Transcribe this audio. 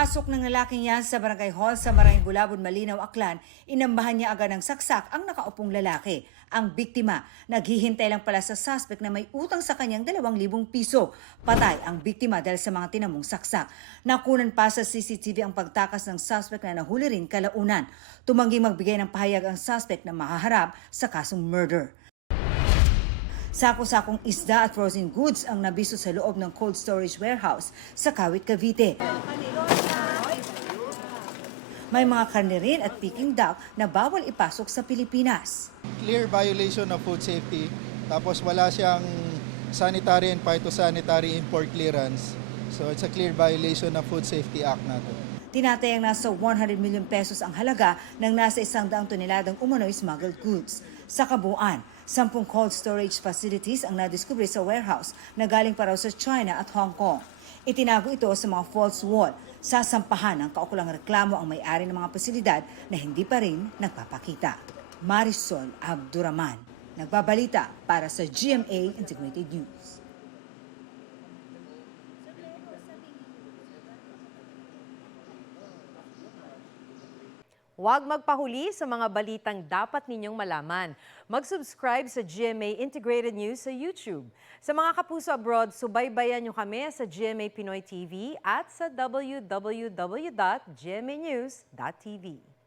Pagpasok ng lalaking yan sa barangay hall sa Maraming Bulabon, Malinaw, Aklan, inambahan niya agad ng saksak ang nakaupong lalaki. Ang biktima, naghihintay lang pala sa suspect na may utang sa kanyang 2,000 piso. Patay ang biktima dahil sa mga tinamong saksak. Nakunan pa sa CCTV ang pagtakas ng suspect na nahuli rin kalaunan. Tumangging magbigay ng pahayag ang suspect na makaharap sa kasong murder. Sako-sakong isda at frozen goods ang nabisto sa loob ng cold storage warehouse sa Kawit, Cavite. May mga karne rin at Peking duck na bawal ipasok sa Pilipinas. Clear violation of food safety, tapos wala siyang sanitary and phytosanitary import clearance. So it's a clear violation of Food Safety Act natin. Tinatayang nasa 100 million pesos ang halaga ng nasa 100 toneladang umano'y smuggled goods. Sa kabuuan, 10 cold storage facilities ang nadiskubre sa warehouse na galing pa raw sa China at Hong Kong. Itinago ito sa mga false wall. Sasampahan ng kaukulang reklamo ang may-ari ng mga pasilidad na hindi pa rin nagpapakita. Marisol Abduraman, nagbabalita para sa GMA Integrated News. Huwag magpahuli sa mga balitang dapat ninyong malaman. Mag-subscribe sa GMA Integrated News sa YouTube. Sa mga kapuso abroad, subaybayan nyo kami sa GMA Pinoy TV at sa www.gmanews.tv.